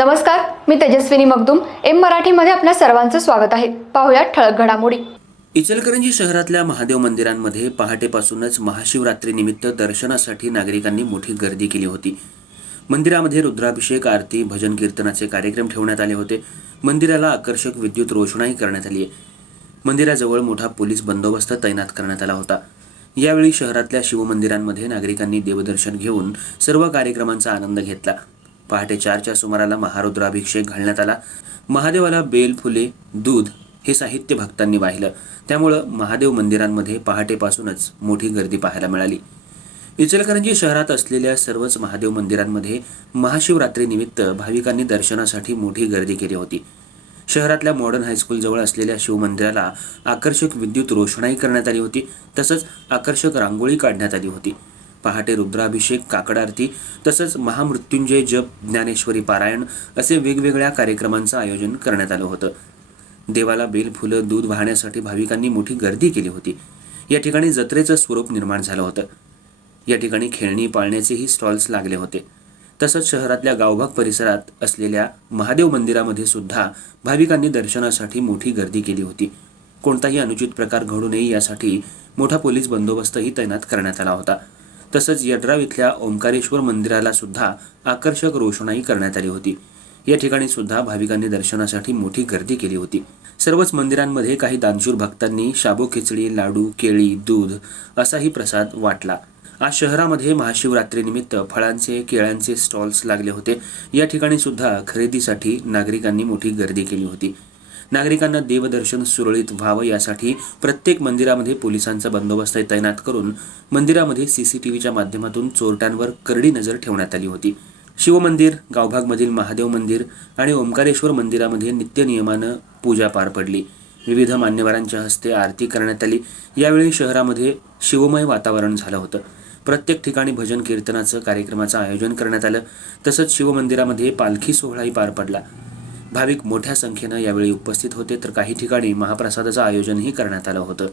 नमस्कार मी तेजस्विनी मगदुम. एम मराठीमध्ये आपल्या सर्वांचं स्वागत आहे. पाहुयात ठळक घडामोडी. इचलकरंजी शहरातल्या महादेव मंदिरांमध्ये पहाटेपासूनच महाशिवरात्रीनिमित्त दर्शनासाठी नागरिकांनी मोठी गर्दी केली होती. मंदिरामध्ये रुद्राभिषेक आरती भजन कीर्तनाचे कार्यक्रम ठेवण्यात आले होते. मंदिराला आकर्षक विद्युत रोषणाई करण्यात आली आहे. मंदिराजवळ मोठा पोलीस बंदोबस्त तैनात करण्यात आला होता. यावेळी शहरातल्या शिवमंदिरांमध्ये नागरिकांनी देवदर्शन घेऊन सर्व कार्यक्रमांचा आनंद घेतला. पहाटे चारच्या सुमाराला महारुद्राभिषेक घालण्यात आला. महादेवाला बेल फुले दूध हे साहित्य भक्तांनी वाहिलं. त्यामुळं महादेव मंदिरांमध्ये पहाटेपासूनच मोठी गर्दी पाहायला मिळाली. इचलकरंजी शहरात असलेल्या सर्वच महादेव मंदिरांमध्ये महाशिवरात्रीनिमित्त भाविकांनी दर्शनासाठी मोठी गर्दी केली होती. शहरातल्या मॉडर्न हायस्कूलजवळ असलेल्या शिवमंदिराला आकर्षक विद्युत रोषणाई करण्यात आली होती. तसंच आकर्षक रांगोळी काढण्यात आली होती. पहाटे रुद्राभिषेक काकड आरती तसंच महामृत्युंजय जप ज्ञानेश्वरी पारायण असे वेगवेगळ्या कार्यक्रमांचं आयोजन करण्यात आलं होतं. देवाला बेल फुलं दूध वाहण्यासाठी भाविकांनी मोठी गर्दी केली होती. या ठिकाणी जत्रेचं स्वरूप निर्माण झालं होतं. या ठिकाणी खेळणी पाळण्याचेही स्टॉल्स लागले होते. तसंच शहरातल्या गावभाग परिसरात असलेल्या महादेव मंदिरामध्ये सुद्धा भाविकांनी दर्शनासाठी मोठी गर्दी केली होती. कोणताही अनुचित प्रकार घडू नये यासाठी मोठा पोलीस बंदोबस्तही तैनात करण्यात आला होता. तसंच यड्राव इथल्या ओंकारेश्वर मंदिराला सुद्धा आकर्षक रोषणाई करण्यात आली होती. या ठिकाणी सुद्धा भाविकांनी दर्शनासाठी मोठी गर्दी केली होती. सर्वच मंदिरांमध्ये काही दानशूर भक्तांनी शाबू खिचडी लाडू केळी दूध असाही प्रसाद वाटला. आज शहरामध्ये महाशिवरात्रीनिमित्त फळांचे केळ्यांचे स्टॉल्स लागले होते. या ठिकाणी सुद्धा खरेदीसाठी नागरिकांनी मोठी गर्दी केली होती. नागरिकांना देवदर्शन सुरळीत व्हावं यासाठी प्रत्येक मंदिरामध्ये पोलिसांचा बंदोबस्त तैनात करून मंदिरामध्ये सीसीटीव्हीच्या माध्यमातून चोरट्यांवर करडी नजर ठेवण्यात आली होती. शिवमंदिर गावभागमधील महादेव मंदिर आणि ओंकारेश्वर मंदिरामध्ये नित्यनियमानं पूजा पार पडली. विविध मान्यवरांच्या हस्ते आरती करण्यात आली. यावेळी शहरामध्ये शिवमय वातावरण झालं होतं. प्रत्येक ठिकाणी भजन कीर्तनाचं कार्यक्रमाचं आयोजन करण्यात आलं. तसंच शिवमंदिरामध्ये पालखी सोहळाही पार पडला. भाविक मोठ्या संख्येनं यावेळी उपस्थित होते तर काही ठिकाणी महाप्रसादाचं आयोजनही करण्यात आलं होतं.